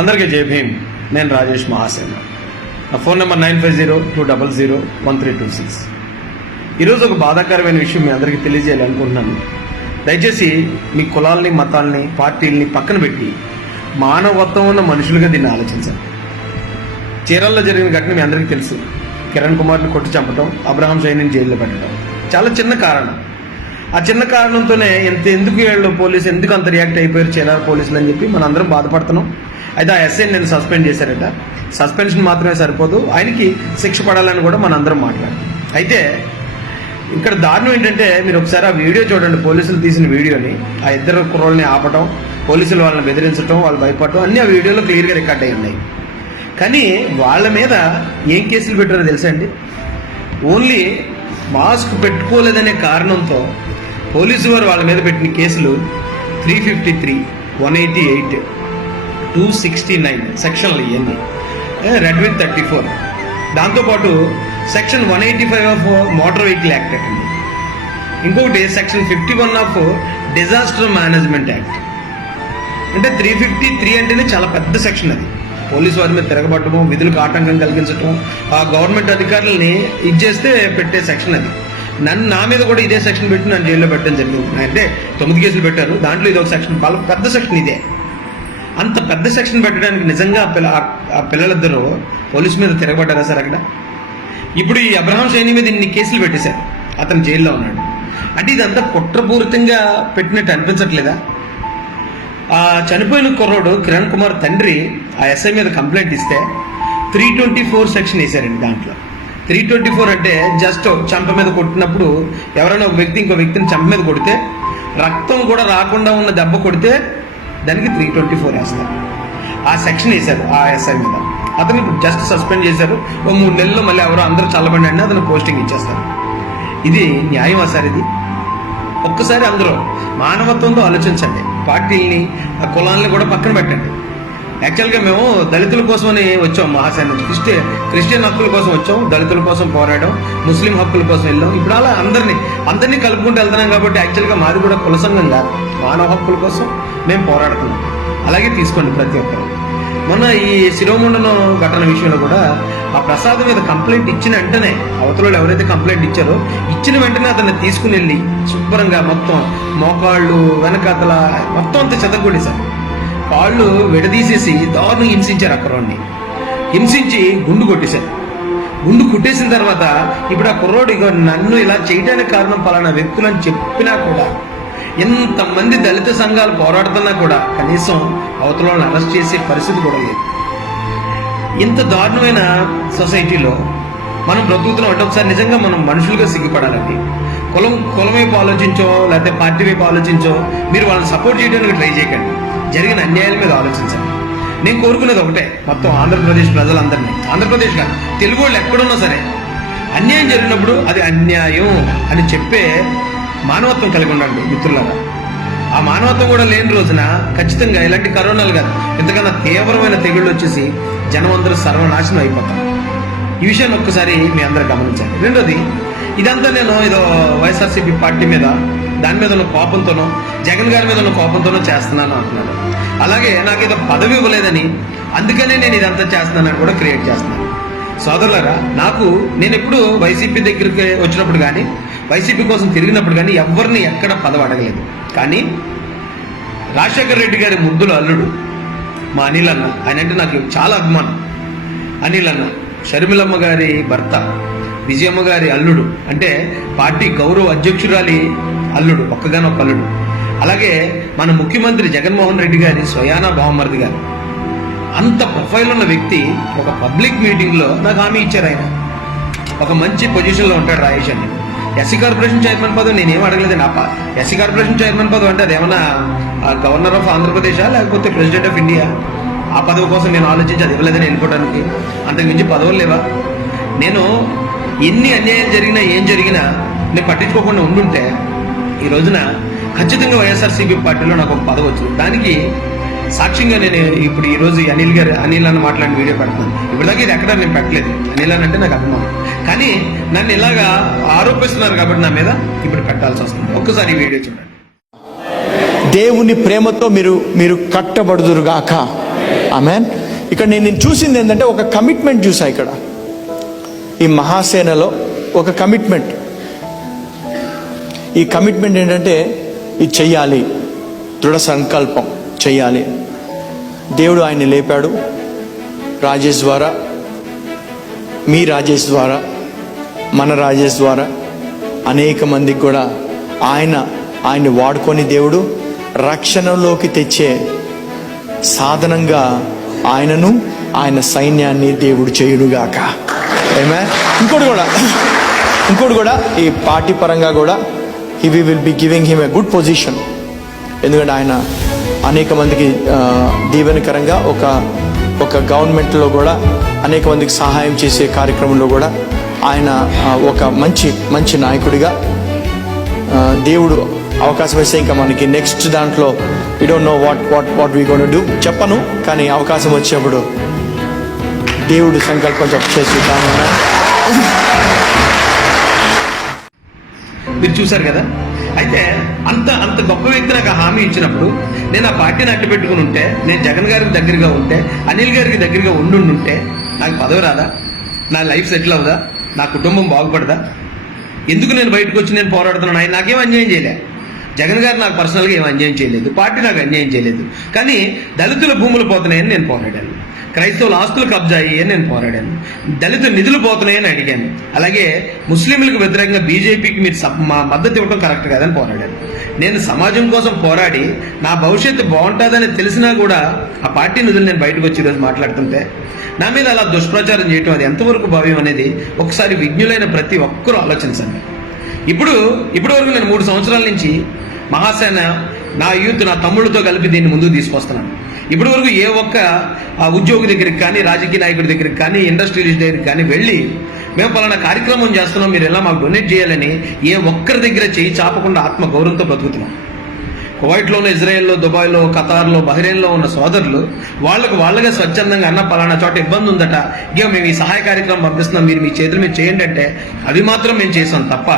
అందరికీ జై భీమ్. నేను రాజేష్ మహాసేన నా phone number nine five zero two double zero one three two six. ఈరోజు ఒక బాధాకరమైన విషయం మీ అందరికీ తెలియజేయాలనుకుంటున్నాను. దయచేసి మీ కులాల్ని మతాల్ని పార్టీలని పక్కన పెట్టి మానవత్వం ఉన్న మనుషులుగా దీన్ని ఆలోచించండి. చీరాల్లో జరిగిన ఘటన మీ అందరికీ తెలుసు. కిరణ్ కుమార్ని కొట్టి చంపడం అబ్రహాం సైనిని జైల్లో పెట్టడం. చాలా చిన్న కారణం. ఆ చిన్న కారణంతోనే ఎంత ఎందుకు వీళ్ళు పోలీసు ఎందుకు అంత రియాక్ట్ అయిపోయారు చీరాల పోలీసులు అని చెప్పి మనందరం బాధపడుతున్నాం. అయితే ఆ ఎస్ఐని నేను సస్పెండ్ చేశారట సస్పెన్షన్ మాత్రమే సరిపోదు. ఆయనకి శిక్ష పడాలని కూడా మనందరం మాట్లాడాం. అయితే ఇక్కడ దారుణం ఏంటంటే మీరు ఒకసారి ఆ వీడియో చూడండి. పోలీసులు తీసిన వీడియోని ఆ ఇద్దరు కుర్రోల్ని ఆపటం పోలీసులు వాళ్ళని బెదిరించడం వాళ్ళు భయపడటం అన్ని ఆ వీడియోలో క్లియర్గా రికార్డ్ అయి ఉన్నాయి. కానీ వాళ్ళ మీద ఏం కేసులు పెట్టారో తెలుసా అండి? ఓన్లీ మాస్క్ పెట్టుకోలేదనే కారణంతో పోలీసు వారు వాళ్ళ మీద పెట్టిన కేసులు three fifty three one eighty eight two sixty nine సెక్షన్లు ఇవన్నీ. రెడ్విన్ థర్టీ ఫోర్ దాంతోపాటు section one eighty five of motor vehicle act అండి ఇంకొకటి section fifty one of disaster management act అంటే త్రీ ఫిఫ్టీ త్రీ అంటేనే చాలా పెద్ద సెక్షన్ అది. పోలీసు వారి మీద తిరగబట్టడం విధులకు ఆటంకం కలిగించడం ఆ గవర్నమెంట్ అధికారులని ఇది చేస్తే పెట్టే సెక్షన్ అది. నన్ను నా మీద కూడా ఇదే సెక్షన్ పెట్టి నన్ను జైల్లో పెట్టడం జరిగింది. అంటే తొమ్మిది కేసులు పెట్టారు. దాంట్లో ఇది ఒక సెక్షన్ పెద్ద సెక్షన్ ఇదే. అంత పెద్ద సెక్షన్ పెట్టడానికి నిజంగా ఆ పిల్ల ఆ పిల్లలిద్దరూ పోలీసు మీద తిరగబడ్డారా సార్ అక్కడ? ఇప్పుడు ఈ అబ్రహాం సైని మీద ఇన్ని కేసులు పెట్టేశారు. అతను జైల్లో ఉన్నాడు. అంటే ఇదంతా కుట్రపూరితంగా పెట్టినట్టు అనిపించట్లేదా? ఆ చనిపోయిన కుర్రోడు కిరణ్ కుమార్ తండ్రి ఆ ఎస్ఐ మీద కంప్లైంట్ ఇస్తే త్రీ ట్వంటీ ఫోర్ సెక్షన్ వేశారండి దాంట్లో. త్రీ ట్వంటీ ఫోర్ అంటే జస్ట్ చంప మీద కొట్టినప్పుడు ఎవరైనా ఒక వ్యక్తి ఇంకో వ్యక్తిని చంప మీద కొడితే రక్తం కూడా రాకుండా ఉన్న దెబ్బ కొడితే దానికి త్రీ ట్వంటీ ఫోర్ వేస్తారు. ఆ సెక్షన్ వేశారు ఆ ఎస్ఐ మీద. అతను ఇప్పుడు జస్ట్ సస్పెండ్ చేశారు. ఓ మూడు నెలల్లో మళ్ళీ ఎవరో అందరూ చల్లబండి అంటే అతను పోస్టింగ్ ఇచ్చేస్తారు. ఇది న్యాయమా సార్ ఇది? ఒక్కసారి అందరూ మానవత్వంతో ఆలోచించండి. పార్టీల్ని ఆ కులాలని కూడా పక్కన పెట్టండి. యాక్చువల్గా మేము దళితుల కోసమని వచ్చాం మహాసేన క్రిస్టియన్ క్రిస్టియన్ హక్కుల కోసం వచ్చాం దళితుల కోసం పోరాడాం ముస్లిం హక్కుల కోసం వెళ్ళాం. ఇప్పుడు అలా అందరినీ అందరినీ కలుపుకుంటూ వెళ్తున్నాం కాబట్టి యాక్చువల్గా మాది కూడా కుల సంఘం కాదు. మానవ హక్కుల కోసం మేము పోరాడుతున్నాం. అలాగే తీసుకోండి ప్రతి ఒక్కరు. మొన్న ఈ శిరోముండనం ఘటన విషయంలో కూడా ఆ ప్రసాదం మీద కంప్లైంట్ ఇచ్చిన వెంటనే అవతల ఎవరైతే కంప్లైంట్ ఇచ్చారో ఇచ్చిన వెంటనే అతన్ని తీసుకుని వెళ్ళి శుభ్రంగా మొత్తం మోకాళ్ళు వెనకాతల మొత్తం అంతా చెదగొడేశారు కాళ్ళు విడదీసేసి దారుణం హింసించారు ఆ హింసించి గుండు కొట్టేశారు. గుండు కుట్టేసిన తర్వాత ఇప్పుడు ఆ కుర్రోడు ఇక నన్ను ఇలా చేయడానికి కారణం పలానా వ్యక్తులని చెప్పినా కూడా ఎంతమంది దళిత సంఘాలు పోరాడుతున్నా కూడా కనీసం అవతలని అరెస్ట్ చేసే పరిస్థితి కూడా లేదు. ఇంత దారుణమైన సొసైటీలో మనం బ్రతుకుతున్నాం అంటే ఒకసారి నిజంగా మనం మనుషులుగా సిగ్గుపడాలండి. కులం కులం వైపు ఆలోచించో లేకపోతే పార్టీ వైపు ఆలోచించో మీరు వాళ్ళని సపోర్ట్ చేయడానికి ట్రై చేయకండి. జరిగిన అన్యాయాల మీద ఆలోచించండి. నేను కోరుకునేది ఒకటే మొత్తం ఆంధ్రప్రదేశ్ ప్రజలందరినీ. ఆంధ్రప్రదేశ్ కాదు తెలుగు వాళ్ళు ఎక్కడున్నా సరే అన్యాయం జరిగినప్పుడు అది అన్యాయం అని చెప్పే మానవత్వం కలిగి ఉండండి మిత్రులారా. ఆ మానవత్వం కూడా లేని రోజున ఖచ్చితంగా ఇలాంటి కరోనాలు కాదు ఇంతకన్నా తీవ్రమైన తెగుళ్ళు వచ్చేసి జనం అందరూ సర్వనాశనం అయిపోతారు. ఈ విషయాన్ని ఒక్కసారి మీ అందరూ గమనించండి. రెండోది ఇదంతా నేను ఏదో వైఎస్ఆర్సీపీ పార్టీ మీద దాని మీద ఉన్న కోపంతోనో జగన్ గారి మీద ఉన్న కోపంతోనో చేస్తున్నాను అంటున్నాను. అలాగే నాకు ఏదో పదవి ఇవ్వలేదని అందుకనే నేను ఇదంతా చేస్తున్నానని కూడా క్రియేట్ చేస్తున్నాను. సోదరులారా నాకు నేను ఎప్పుడు వైసీపీ దగ్గరికి వచ్చినప్పుడు కానీ వైసీపీ కోసం తిరిగినప్పుడు కానీ ఎవరిని ఎక్కడ పదవి అడగలేదు. కానీ రాజశేఖర రెడ్డి గారి ముద్దుల అల్లుడు మా అనిల్ అన్న ఆయన అంటే నాకు చాలా అభిమానం. అనిల్ అన్న షర్మిలమ్మ గారి భర్త. విజయమ్మ గారి అల్లుడు. అంటే పార్టీ గౌరవ అధ్యక్షురాలి అల్లుడు ఒక్కగానొక్క అల్లుడు అలాగే మన ముఖ్యమంత్రి జగన్మోహన్ రెడ్డి గారి స్వయానా బావమరిది గారు. అంత ప్రొఫైల్ ఉన్న వ్యక్తి ఒక పబ్లిక్ మీటింగ్లో నాకు హామీ ఇచ్చారు ఆయన. ఒక మంచి పొజిషన్లో ఉంటాడు రాజేష్ అని ఎస్సీ కార్పొరేషన్ చైర్మన్ పదవి నేనేం అడగలేదు నా ఎస్సీ కార్పొరేషన్ చైర్మన్ పదవి అంటే అదేమన్నా గవర్నర్ ఆఫ్ ఆంధ్రప్రదేశా లేకపోతే ప్రెసిడెంట్ ఆఫ్ ఇండియా? ఆ పదవి కోసం నేను ఆలోచించి అది ఇవ్వలేదని వెళ్ళిపోవడానికి అంతకుమించి పదవులు లేవా? నేను ఎన్ని అన్యాయం జరిగినా ఏం జరిగినా నేను పట్టించుకోకుండా ఉండుంటే ఈ రోజున ఖచ్చితంగా వైఎస్ఆర్సీపీ పార్టీలో నాకు ఒక పదవి వచ్చింది. దానికి సాక్ష్యంగా నేను ఇప్పుడు ఈ రోజు అనిల్ గారు అనిల్ అని మాట్లాడిన వీడియో పెడుతున్నాను. ఇప్పటిదాకా ఇది ఎక్కడ నేను పెట్టలేదు. అనిల్ అని అంటే నాకు అభిమానం. కానీ నన్ను ఇలాగా ఆరోపిస్తున్నారు కాబట్టి నా మీద ఇప్పుడు పెట్టాల్సి వస్తుంది. ఒక్కసారి ఈ వీడియో చూడండి. దేవుని ప్రేమతో మీరు మీరు కట్టబడుదురుగాక. ఆమెన్. ఇక్కడ నేను నేను చూసింది ఏంటంటే ఒక కమిట్మెంట్ చూసా ఇక్కడ. ఈ మహాసేనలో ఒక కమిట్మెంట్. ఈ కమిట్మెంట్ ఏంటంటే ఇది చెయ్యాలి. దృఢ సంకల్పం చెయ్యాలి. దేవుడు ఆయన్ని లేపాడు. రాజేష్ ద్వారా మీ రాజేష్ ద్వారా మన రాజేష్ ద్వారా అనేక మందికి కూడా ఆయన ఆయన్ని వాడుకొని దేవుడు రక్షణలోకి తెచ్చే సాధనంగా ఆయనను ఆయన సైన్యాన్ని దేవుడు చేయుడుగాక ఏమే ఇంకోటి కూడా. ఇంకోటి కూడా ఈ పార్టీ పరంగా కూడా he we will be giving him a good position ఎందుకంటే ఆయన అనేక మందికి దీవెనకరంగా ఒక ఒక గవర్నమెంట్లో కూడా అనేక మందికి సహాయం చేసే కార్యక్రమంలో కూడా ఆయన ఒక మంచి మంచి నాయకుడిగా దేవుడు అవకాశం ఇస్తే ఇంకా మనకి నెక్స్ట్ దాంట్లో you don't know what what what we gonna do చెప్పను కానీ అవకాశం వచ్చినప్పుడు దేవుడు సంకల్పం చెప్ప మీరు చూశారు కదా? అయితే అంత అంత గొప్ప వ్యక్తి నాకు హామీ ఇచ్చినప్పుడు నేను ఆ పార్టీని అడ్డు పెట్టుకుని ఉంటే నేను జగన్ గారికి దగ్గరగా ఉంటే అనిల్ గారికి దగ్గరగా ఉండి ఉంటే నాకు పదవి రాదా? నా లైఫ్ సెటిల్ అవుదా? నా కుటుంబం బాగుపడదా? ఎందుకు నేను బయటకు వచ్చి నేను పోరాడుతున్నాను? ఆయన నాకేం అన్యాయం చేయలే. జగన్ గారు నాకు పర్సనల్గా ఏం అన్యాయం చేయలేదు పార్టీ నాకు అన్యాయం చేయలేదు. కానీ దళితుల భూములు పోతున్నాయని నేను పోరాడాను. క్రైస్తవుల ఆస్తులు కబ్జా అయ్యాయని నేను పోరాడాను. దళిత నిధులు పోతున్నాయని అడిగాను. అలాగే ముస్లింలకు వ్యతిరేకంగా బీజేపీకి మీరు సప్- మా మద్దతు ఇవ్వడం కరెక్ట్ కాదని పోరాడాను. నేను సమాజం కోసం పోరాడి నా భవిష్యత్తు బాగుంటుందని తెలిసినా కూడా ఆ పార్టీ నిధులు నేను బయటకు వచ్చి ఈరోజు మాట్లాడుతుంటే నా మీద అలా దుష్ప్రచారం చేయటం అది ఎంతవరకు భావ్యం అనేది ఒకసారి విజ్ఞులైన ప్రతి ఒక్కరూ ఆలోచించండి. ఇప్పుడు ఇప్పటి వరకు నేను మూడు సంవత్సరాల నుంచి మహాసేన నా యూత్ నా తమ్ముళ్ళతో కలిపి దీన్ని ముందుకు తీసుకొస్తున్నాను. ఇప్పటి వరకు ఏ ఒక్క ఉద్యోగి దగ్గరికి కానీ రాజకీయ నాయకుడి దగ్గరికి కానీ ఇండస్ట్రియలిస్ట్ దగ్గరికి కానీ వెళ్ళి మేము పలానా కార్యక్రమం చేస్తున్నాం మీరు ఎలా మాకు డొనేట్ చేయాలని ఏ ఒక్కరి దగ్గర చేయి చాపకుండా ఆత్మ గౌరవంతో బ్రతుకుతున్నాం. కువైట్లోను ఇజ్రాయెల్లో దుబాయ్లో ఖతార్లో బహ్రెయిన్లో ఉన్న సోదరులు వాళ్ళకు వాళ్ళగా స్వచ్ఛందంగా అన్న పలానా చోట ఇబ్బంది ఉందట ఇక మేము ఈ సహాయ కార్యక్రమం పంపిస్తున్నాం మీరు మీ చేతులు మీరు చేయండి అంటే అవి మాత్రం మేము చేసాం తప్ప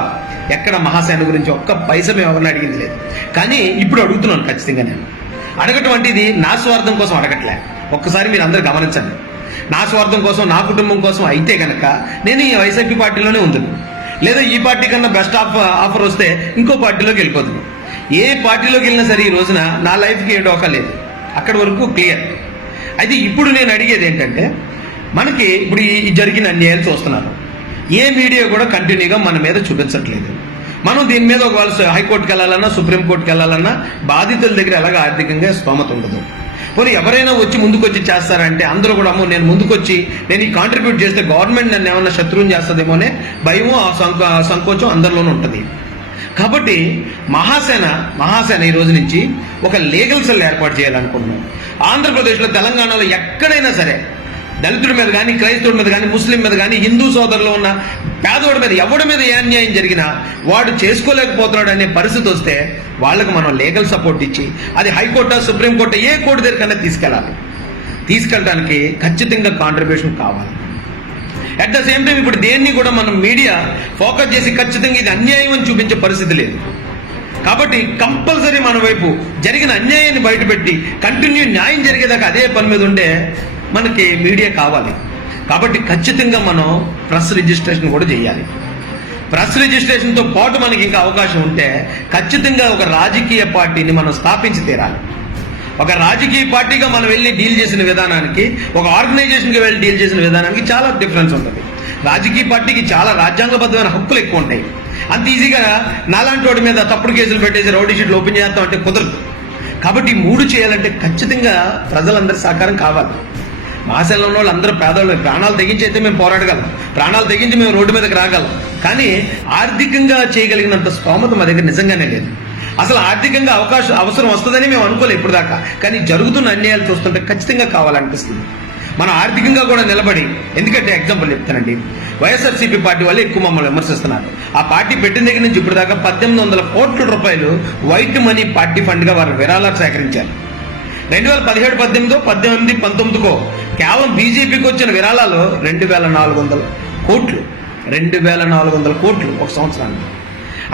ఎక్కడ మహాసేన గురించి ఒక్క పైస మేము ఎవరిని అడిగింది లేదు. కానీ ఇప్పుడు అడుగుతున్నాను ఖచ్చితంగా నేను. అడగటం అంటే ఇది నా స్వార్థం కోసం అడగట్లే. ఒక్కసారి మీరు అందరు గమనించండి. నా స్వార్థం కోసం నా కుటుంబం కోసం అయితే కనుక నేను ఈ వైసీపీ పార్టీలోనే ఉందును. లేదా ఈ పార్టీ కన్నా బెస్ట్ ఆఫ్ ఆఫర్ వస్తే ఇంకో పార్టీలోకి వెళ్ళిపోతుంది ఏ పార్టీలోకి వెళ్ళినా సరే ఈ రోజున నా లైఫ్కి ఏ డోకా లేదు. అక్కడి వరకు క్లియర్. అయితే ఇప్పుడు నేను అడిగేది ఏంటంటే మనకి ఇప్పుడు ఈ ఈ జరిగిన అన్యాయాలు చూస్తున్నారు. ఏ మీడియా కూడా కంటిన్యూగా మన మీద చూపించట్లేదు. మనం దీని మీద ఒకవేళ హైకోర్టుకి వెళ్ళాలన్నా సుప్రీంకోర్టుకి వెళ్ళాలన్నా బాధితుల దగ్గర ఎలాగ ఆర్థికంగా స్తోమత ఉండదు. పోనీ ఎవరైనా వచ్చి ముందుకొచ్చి చేస్తారంటే అందరూ కూడా అమ్మో నేను ముందుకొచ్చి నేను ఈ కాంట్రిబ్యూట్ చేస్తే గవర్నమెంట్ నన్ను ఏమన్నా శత్రువుని చేస్తుందేమో అనే భయము ఆ సంకో ఆ సంకోచం అందరిలోనూ ఉంటుంది. కాబట్టి మహాసేన మహాసేన ఈ రోజు నుంచి ఒక లీగల్ సెల్ ఏర్పాటు చేయాలనుకుంటున్నాం. ఆంధ్రప్రదేశ్లో తెలంగాణలో ఎక్కడైనా సరే దళితుడి మీద కానీ క్రైస్తవుడి మీద కానీ ముస్లిం మీద కానీ హిందూ సోదరులు ఉన్న పేదోడి మీద ఎవడి మీద ఏ అన్యాయం జరిగినా వాడు చేసుకోలేకపోతున్నాడు అనే పరిస్థితి వస్తే వాళ్ళకు మనం లీగల్ సపోర్ట్ ఇచ్చి అది హైకోర్టు సుప్రీంకోర్టు ఏ కోర్టు దగ్గరకైనా తీసుకెళ్ళాలి. తీసుకెళ్ళడానికి ఖచ్చితంగా కాంట్రిబ్యూషన్ కావాలి. అట్ ద సేమ్ టైం ఇప్పుడు దేన్ని కూడా మనం మీడియా ఫోకస్ చేసి ఖచ్చితంగా ఇది అన్యాయం అని చూపించే పరిస్థితి లేదు. కాబట్టి కంపల్సరీ మన వైపు జరిగిన అన్యాయాన్ని బయటపెట్టి కంటిన్యూ న్యాయం జరిగేదాకా అదే పని మీద ఉండే మనకి మీడియా కావాలి. కాబట్టి ఖచ్చితంగా మనం ప్రెస్ రిజిస్ట్రేషన్ కూడా చేయాలి. ప్రెస్ రిజిస్ట్రేషన్తో పాటు మనకి ఇంకా అవకాశం ఉంటే ఖచ్చితంగా ఒక రాజకీయ పార్టీని మనం స్థాపించి తీరాలి. ఒక రాజకీయ పార్టీగా మనం వెళ్ళి డీల్ చేసిన విధానానికి ఒక ఆర్గనైజేషన్కి వెళ్ళి డీల్ చేసిన విధానానికి చాలా డిఫరెన్స్ ఉంటుంది. రాజకీయ పార్టీకి చాలా రాజ్యాంగబద్ధమైన హక్కులు ఎక్కువ ఉంటాయి. అంత ఈజీగా నాలాంటి వాడి మీద తప్పుడు కేసులు పెట్టేసి రౌడీ షీట్లు ఓపెన్ చేస్తాం అంటే కుదరదు. కాబట్టి ఈ మూడు చేయాలంటే ఖచ్చితంగా ప్రజలందరి సహకారం కావాలి. మాసంలో ఉన్న వాళ్ళు అందరూ పేదవాళ్ళు ప్రాణాలు తెగించి అయితే మేము పోరాడగలం. ప్రాణాలు తెగించి మేము రోడ్డు మీదకి రాగలం. కానీ ఆర్థికంగా చేయగలిగినంత స్తోమత మా దగ్గర నిజంగానే లేదు. అసలు ఆర్థికంగా అవకాశం అవసరం వస్తుందని మేము అనుకోలేదు ఇప్పుడు దాకా కానీ జరుగుతున్న అన్యాయాలు చూస్తుంటే ఖచ్చితంగా కావాలనిపిస్తుంది. మనం ఆర్థికంగా కూడా నిలబడి ఎందుకంటే ఎగ్జాంపుల్ చెప్తానండి. వైఎస్ఆర్సీపీ పార్టీ వాళ్ళు ఎక్కువ మమ్మల్ని విమర్శిస్తున్నారు. ఆ పార్టీ పెట్టిన దగ్గర నుంచి ఇప్పుడు దాకా పద్దెనిమిది వందల కోట్ల రూపాయలు వైట్ మనీ పార్టీ ఫండ్గా వారు విరాళాలు సేకరించారు. రెండు వేల పదిహేడు పద్దెనిమిదో పద్దెనిమిది పంతొమ్మిదికో కేవలం బీజేపీకి వచ్చిన విరాళాలు రెండు వేల నాలుగు వందల కోట్లు. రెండు వేల నాలుగు వందల కోట్లు ఒక సంవత్సరానికి.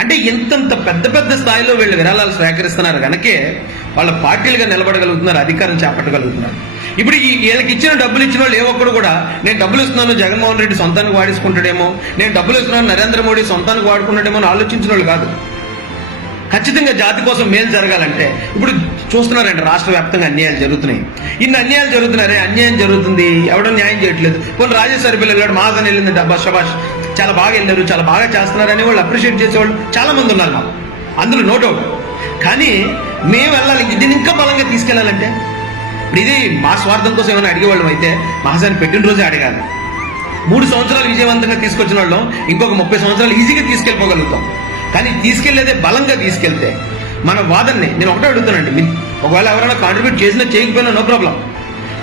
అంటే ఇంతంత పెద్ద పెద్ద స్థాయిలో వీళ్ళు విరాళాలు సేకరిస్తున్నారు కనుకే వాళ్ళ పార్టీలుగా నిలబడగలుగుతున్నారు అధికారం చేపట్టగలుగుతున్నారు. ఇప్పుడు ఈ వీళ్ళకి ఇచ్చిన డబ్బులు ఇచ్చిన వాళ్ళు ఏ ఒక్కడు కూడా నేను డబ్బులు ఇస్తున్నాను జగన్మోహన్ రెడ్డి సొంతానికి వాడేసుకుంటాడేమో నేను డబ్బులు ఇస్తున్నాను నరేంద్ర మోడీ సొంతానికి వాడుకుంటాడేమో అని ఆలోచించిన వాళ్ళు కాదు. ఖచ్చితంగా జాతి కోసం మేలు జరగాలంటే ఇప్పుడు చూస్తున్నారంటే రాష్ట్ర వ్యాప్తంగా అన్యాయాలు జరుగుతున్నాయి. ఇన్ని అన్యాయాలు జరుగుతున్నారే అన్యాయం జరుగుతుంది ఎవడో న్యాయం చేయట్లేదు. కొన్ని రాజేశ్వరి పిల్లలు వెళ్ళాడు మహాజన్ వెళ్ళింది డబ్బా శబాష్ చాలా బాగా వెళ్ళారు చాలా బాగా చేస్తున్నారు అని వాళ్ళు అప్రిషియేట్ చేసేవాళ్ళు చాలా మంది ఉన్నారు మాకు. అందులో నో డౌట్ కానీ మేము వెళ్ళాలి దీన్ని ఇంకా బలంగా తీసుకెళ్ళాలంటే ఇప్పుడు ఇది మా స్వార్థం కోసం ఏమైనా అడిగేవాళ్ళం అయితే మహాసాని పెట్టిన రోజే అడగాలి. మూడు సంవత్సరాలు విజయవంతంగా తీసుకొచ్చిన వాళ్ళం ఇంకొక ముప్పై సంవత్సరాలు ఈజీగా తీసుకెళ్ళిపోగలుగుతాం. కానీ తీసుకెళ్ళేదే బలంగా తీసుకెళ్తే మన వాదనని నేను ఒకటే అడుగుతానండి మీ- ఒకవేళ ఎవరైనా కాంట్రిబ్యూట్ చేసినా చేయకపోయినా నో ప్రాబ్లం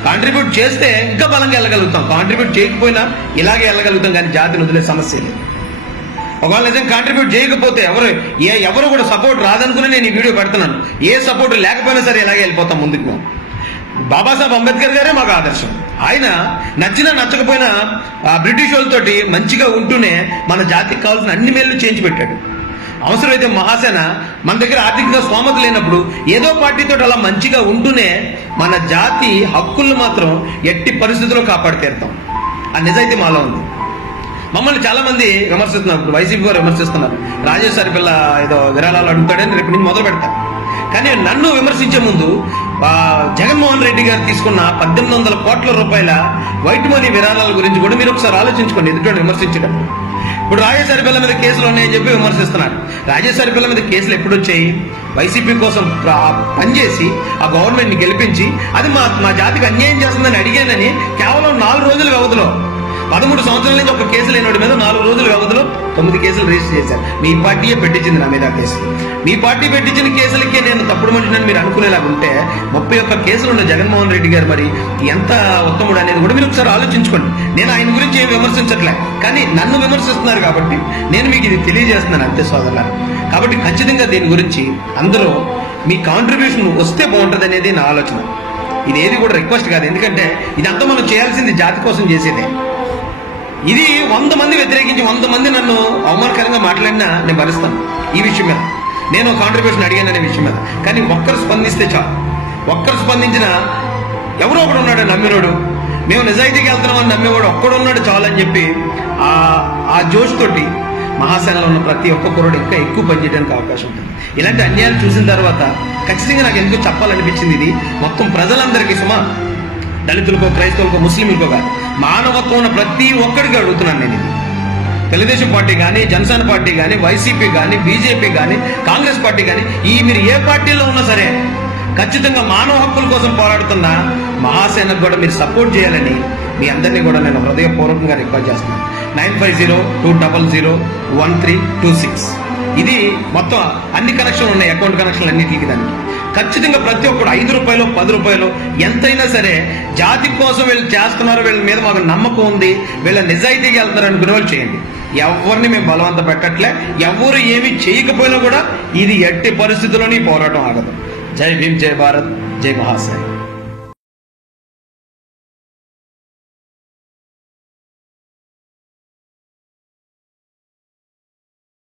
కాంట్రిబ్యూట్ చేస్తే ఇంకా బలంగా వెళ్ళగలుగుతాం. కాంట్రిబ్యూట్ చేయకపోయినా ఇలాగే వెళ్ళగలుగుతాం కానీ జాతిని వదిలే సమస్య లేదు. ఒకవేళ నిజం కాంట్రిబ్యూట్ చేయకపోతే ఎవరు ఏ ఎవరు కూడా సపోర్ట్ రాదనుకుని నేను ఈ వీడియో పెడుతున్నాను. ఏ సపోర్ట్ లేకపోయినా సరే ఇలాగే వెళ్ళిపోతాం ముందుకు మేము. బాబాసాహెబ్ అంబేద్కర్ గారే మాకు ఆదర్శం. ఆయన నచ్చినా నచ్చకపోయినా బ్రిటిష్ వాళ్ళతోటి మంచిగా ఉంటూనే మన జాతికి కావాల్సిన అన్ని మేలు చేయించి పెట్టాడు. అవసరమైతే మహాసేన మన దగ్గర ఆర్థికంగా స్తోమత లేనప్పుడు ఏదో పార్టీతో అలా మంచిగా ఉంటూనే మన జాతి హక్కులను మాత్రం ఎట్టి పరిస్థితుల్లో కాపాడుతీరుతాం. ఆ నిజాయితీ మాలో ఉంది. మమ్మల్ని చాలా మంది విమర్శిస్తున్నారు. ఇప్పుడు వైసీపీ వారు విమర్శిస్తున్నారు. రాజేశ్వరి పిల్ల ఏదో విరాళాలు అడుగుతాడని రేపు నుంచి మొదలు పెడతాను కానీ నన్ను విమర్శించే ముందు జగన్మోహన్ రెడ్డి గారు తీసుకున్న పద్దెనిమిది వందల కోట్ల రూపాయల వైట్ మనీ విరాళాల గురించి కూడా మీరు ఒకసారి ఆలోచించుకోండి. ఎదుటి విమర్శించడం. ఇప్పుడు రాజేశ్వరి పిల్ల మీద కేసులు ఉన్నాయని చెప్పి విమర్శిస్తున్నారు. రాజేశ్వరి పిల్ల మీద కేసులు ఎప్పుడు వచ్చాయి వైసీపీ కోసం పనిచేసి ఆ గవర్నమెంట్ని గెలిపించి అది మా మా జాతికి అన్యాయం చేస్తుందని అడిగానని కేవలం నాలుగు రోజుల వ్యవధిలో పదమూడు సంవత్సరాల నుంచి ఒక కేసు లేనివాడి మీద నాలుగు రోజుల వ్యవధిలో తొమ్మిది కేసులు రిజిస్టర్ చేశారు. మీ పార్టీయే పెట్టించింది నా మీద కేసు. మీ పార్టీ పెట్టించిన కేసులకి ఉత్తముడినని మీరు అనుకునేలాగా ఉంటే ముప్పై ఒక్క కేసులు ఉన్న జగన్మోహన్ రెడ్డి గారు మరి ఎంత ఉత్తముడు అనేది కూడా మీరు ఒకసారి ఆలోచించుకోండి. నేను ఆయన గురించి ఏం విమర్శించట్లే. కానీ నన్ను విమర్శిస్తున్నారు కాబట్టి నేను మీకు ఇది తెలియజేస్తున్నాను అంతే సోదరులారు. కాబట్టి ఖచ్చితంగా దీని గురించి అందరూ మీ కాంట్రిబ్యూషన్ వస్తే బాగుంటుంది అనేది నా ఆలోచన. ఇది ఏది కూడా రిక్వెస్ట్ కాదు. ఎందుకంటే ఇదంతా మనం చేయాల్సింది జాతి కోసం చేసేదే. ఇది వంద మంది వ్యతిరేకించి వంద మంది నన్ను అవమానకరంగా మాట్లాడినా నేను భరిస్తాను ఈ విషయం మీద. నేను కాంట్రిబ్యూషన్ అడిగాననే విషయం మీద కానీ ఒక్కరు స్పందిస్తే చాలు. ఒక్కరు స్పందించిన ఎవరో ఒకడు ఉన్నాడు నమ్మినోడు. మేము నిజాయితీకి వెళ్తున్నామని నమ్మేవాడు ఒక్కడున్నాడు చాలు అని చెప్పి ఆ ఆ జోష్ తోటి మహాసేనలో ఉన్న ప్రతి ఒక్క కుర్రోడు ఇంకా ఎక్కువ పనిచేయడానికి అవకాశం ఉంటుంది. ఇలాంటి అన్యాయాలు చూసిన తర్వాత ఖచ్చితంగా నాకు ఎందుకు చెప్పాలనిపించింది ఇది? మొత్తం ప్రజలందరికీ సుమా దళితులకో క్రైస్తవులకో ముస్లింలకో కాదు మానవత్వం ఉన్న ప్రతి ఒక్కడికి అడుగుతున్నాను నేను ఇది. తెలుగుదేశం పార్టీ కానీ జనసేన పార్టీ కానీ వైసీపీ కానీ బీజేపీ కానీ కాంగ్రెస్ పార్టీ కానీ ఈ మీరు ఏ పార్టీలో ఉన్నా సరే ఖచ్చితంగా మానవ హక్కుల కోసం పోరాడుతున్న మహాసేనకు కూడా మీరు సపోర్ట్ చేయాలని మీ అందరినీ కూడా నేను హృదయపూర్వకంగా రిక్వెస్ట్ చేస్తున్నాను. Nine five zero two double zero one three two six. ఇది మొత్తం అన్ని కనెక్షన్లు ఉన్నాయి అకౌంట్ కనెక్షన్లు అన్నిటికి దానికి. ఖచ్చితంగా ప్రతి ఒక్కరు ఐదు రూపాయలు పది రూపాయలు ఎంతైనా సరే జాతి కోసం వీళ్ళు చేస్తున్నారు వీళ్ళ మీద మాకు నమ్మకం ఉంది వీళ్ళ నిజాయితీగా వెళ్తున్నారు అనుకునే వాళ్ళు చేయండి. ఎవరిని మేము బలవంత పెట్టట్లే ఎవరు ఏమి చేయకపోయినా కూడా ఇది ఎట్టి పరిస్థితుల్లోని పోరాటం ఆగదు. జై భీమ్ జై భారత్ జై మహాశయ.